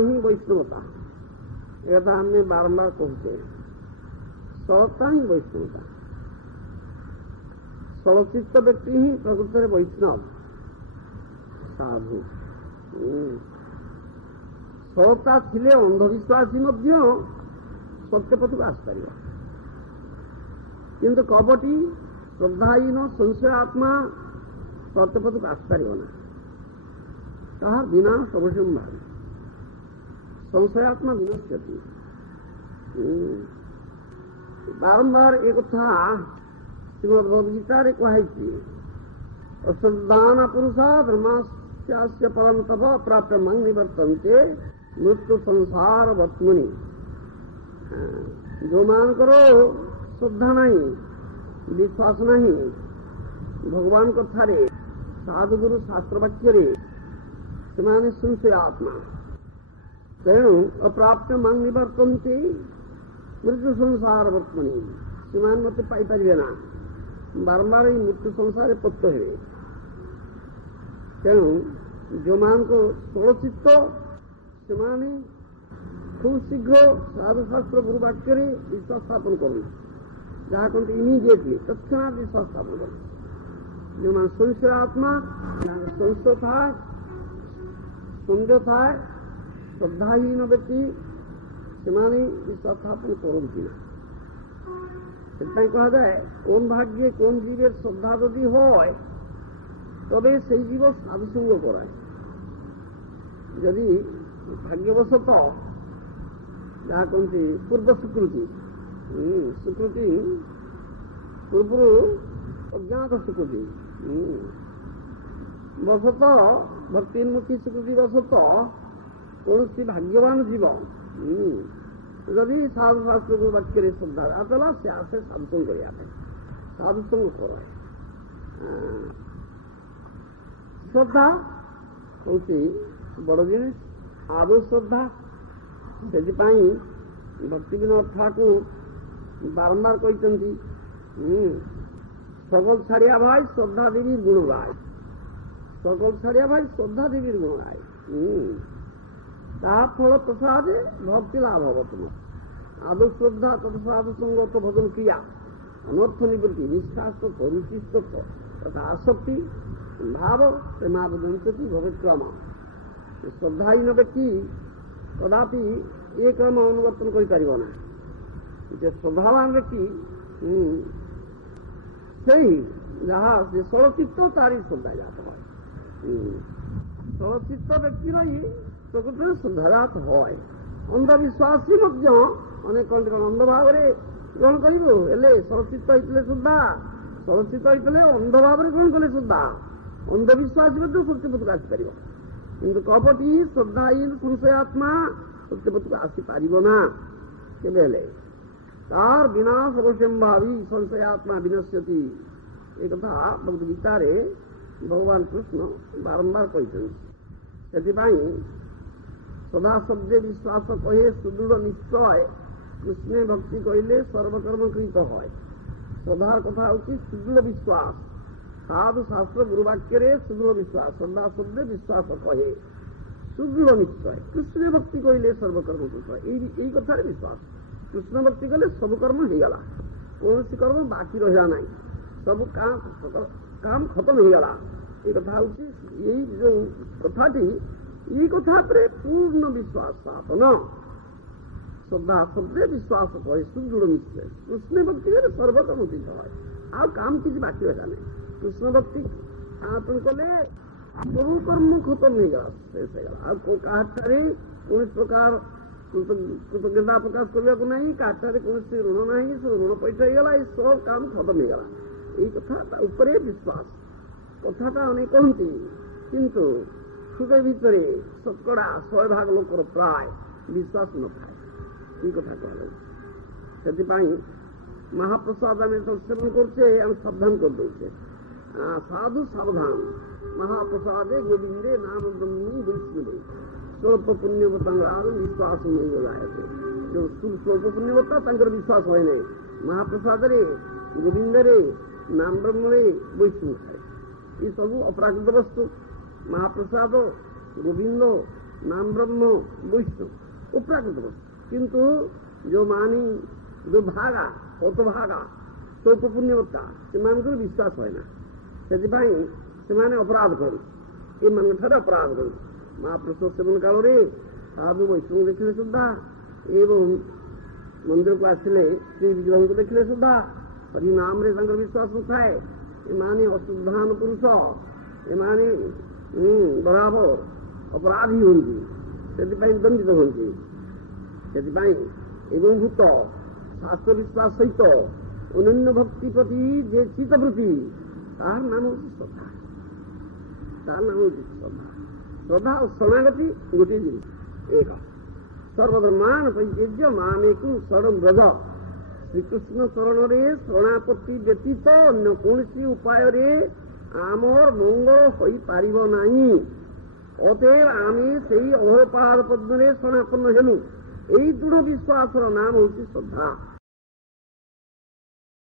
ही वैष्णवता। यह हमने बारंबार कहते हैं, सरलता ही वैष्णवता। सरलचित्त व्यक्ति ही प्रकृत वैष्णव साधु। सरलता थिले अंधविश्वासी मध्य सत्यपथ को आसपार, किंतु कपटी श्रद्धाहीन संशय आत्मा सत्यपथ को आसपार ना। कहा बिना सर्वसंभावी संशयात्मा विनश्यति। बारंबार एक कथा श्रीमद्भगवद्गीता रे कही, अश्रद्धान पुरुषा ब्रह्मस्यास्य परम तप प्राप्त मंग निवर्तन्ते मृत्यु संसार वर्तमनि। जो मान करो श्रद्धा नहीं, विश्वास नहीं भगवान कथारे साधुगुरु शास्त्र वाक्य से संशय आत्मा तेणु अप्राप्त मंग निवर्तन्ते मृत्यु संसार वर्तमनि। से मत पाइपर ना, बारंबार मृत्यु संसार पत्त है। तेणु जो मान को षोलचित्त से खूब शीघ्र साधुशास्त्र गुरुवाक्य विश्वास स्थापन करूँ, जहाँ कहते इमिडिएटली तत्क्षणात विश्वास स्थापन करूँ। जो मान संशय आत्मा संशय था संदेह था श्रद्धाहीन व्यक्ति से विश्वास स्थापन करती ना। से कहा जाए कौन भाग्ये कौन जीवेर श्रद्धा यदि है तबे से जीव साधुसंग कराए। यदि भाग्यवशत जहाँ कहते पूर्व स्वीकृति स्वीकृति पूर्व अज्ञात स्वीकृति वशत भक्तिन्मुखी स्वीकृति वशत कौन सी भाग्यवान जीव यदि साधुशास्त्र को वाक्य श्रद्धा आतला से आसे साधुसंग कर साधुसंग कराए। श्रद्धा हूँ बड़ जिन आदौ श्रद्धा। से भक्ति विनोद ठाकुर बारंबार कहते सकल छाड़िया भाई श्रद्धा देवी गुण गाय, सकल छाड़िया भाई श्रद्धा देवी गुण गाय। फल प्रसादे भक्ति लाभ हो तुम आदौ श्रद्धा तथा साधु संगत भजन क्रिया अनर्थ निवृत्ति निष्काष्ट रुचिस्त तथा आसक्ति भाव प्रेमावदंती भविक्रम। श्रद्धाहीन व्यक्ति कदापि ये क्रम अनुवर्तन कर श्रद्धावान व्यक्ति जहाँ से षोलचित्त तारी श्रद्धा जात है। षोलचित्त व्यक्ति रही प्रकृत श्रद्धाजात है। अंधविश्वासी अनेक अंध भाव ग्रहण कर षोलचित्त होते श्रद्धा, षोलचित्त होते अंध भाव ग्रहण कले श्रद्धा। अंधविश्वासी सत्यपथ को आसपार, किंतु कपटी श्रद्धाहीन संशयात्मा सत्यपथ को आसपार ना केले। तार बिना सर्वसंभावी संशयात्मा विनश्यति। एक कथा भगवद्गीता रे भगवान कृष्ण बारंबार कहते सदा शब्दे विश्वास कहे सुदृढ़ निश्चय कृष्ण भक्ति कहले सर्वकर्म कृत है। श्रद्धार कथा होची सुदृढ़ विश्वास। साधु शास्त्र गुरुवाक्य सुदृढ़ विश्वास। श्रद्धा शब्दे विश्वास कहे सुदृढ़ निश्चय कृष्ण भक्ति कहले सर्वकर्म कृत। यही कथार विश्वास। कृष्ण भक्ति कले सब कर्म होगला, कौन सी कर्म बाकी रहा ना, सब काम खत्म होगला। ये कथा होची यही जो कथाटी ये कथा पर पूर्ण विश्वास स्थापन। श्रद्धा शब्दे विश्वास कहे सुदृढ़ निश्चय कृष्ण भक्ति कले सर्वकर्म कृत है। आ काम किसी बाकी रहा नहीं। कृष्ण भक्ति आपन कले सब कर्म खत्म होगा शेष होगा। काठारे कौन प्रकार कृतज्ञता प्रकाश करने को नहीं, काठारे कौन ऋण नहीं, सब ऋण पैसा होगा, ये सब काम खत्म होगा। ये कथा ऊपर विश्वास कथाटा अनेक कहती, किंतु हृदय भितर शतकड़ा 100 भाग लोकर प्राय विश्वास न थाए। ये कथा कहल से महाप्रसाद आम तो सेवन करछे आम सावधान कर दे। साधु सावधान महाप्रसादे गोविंदे नाम ब्रह्मी वैष्णवे स्वल्प पुण्यवता विश्वास नहीं लगाए थे। जो स्वल्प पुण्यवता विश्वास हुए नहीं। महाप्रसाद रे गोविंद रे नाम ब्रह्म वैष्णव है। ये सब अपराकृत वस्तु। महाप्रसाद गोविंद नाम ब्रह्म वैष्णव वो प्राकृत वस्तु किंतु जो मानी जो भागा हतभागा चौथ पुण्यवत्ता से विश्वास है ना से अपराध कर अपराध कर महाप्रसाद सेवन काल साधु वैष्णव देखिले सुधा एवं मंदिर को आसिले श्री विग्रह को देखिले सुधा हरिनाम विश्वास न थाए एमाने अशुद्धान पुरुष एमाने बराबर अपराधी होती से दंडित होती एवं भूत शास्त्र विश्वास सहित अनन्य भक्ति प्रति जे चित्तवृत्ति तार नाम हूँ श्रद्धा श्रद्धा और शरणागति गोटे जिनिस एक सर्वधर्मान परित्यज्य मामेकु शरण व्रज श्रीकृष्ण शरण शरणापत्ति व्यतीत अन्य कौन उपाय आमर मंगल हो पारिब नाही अतएव आमे से अभयपाद पद्मे शरणापन्न हेलु यही दृढ़ विश्वास नाम हूँ श्रद्धा।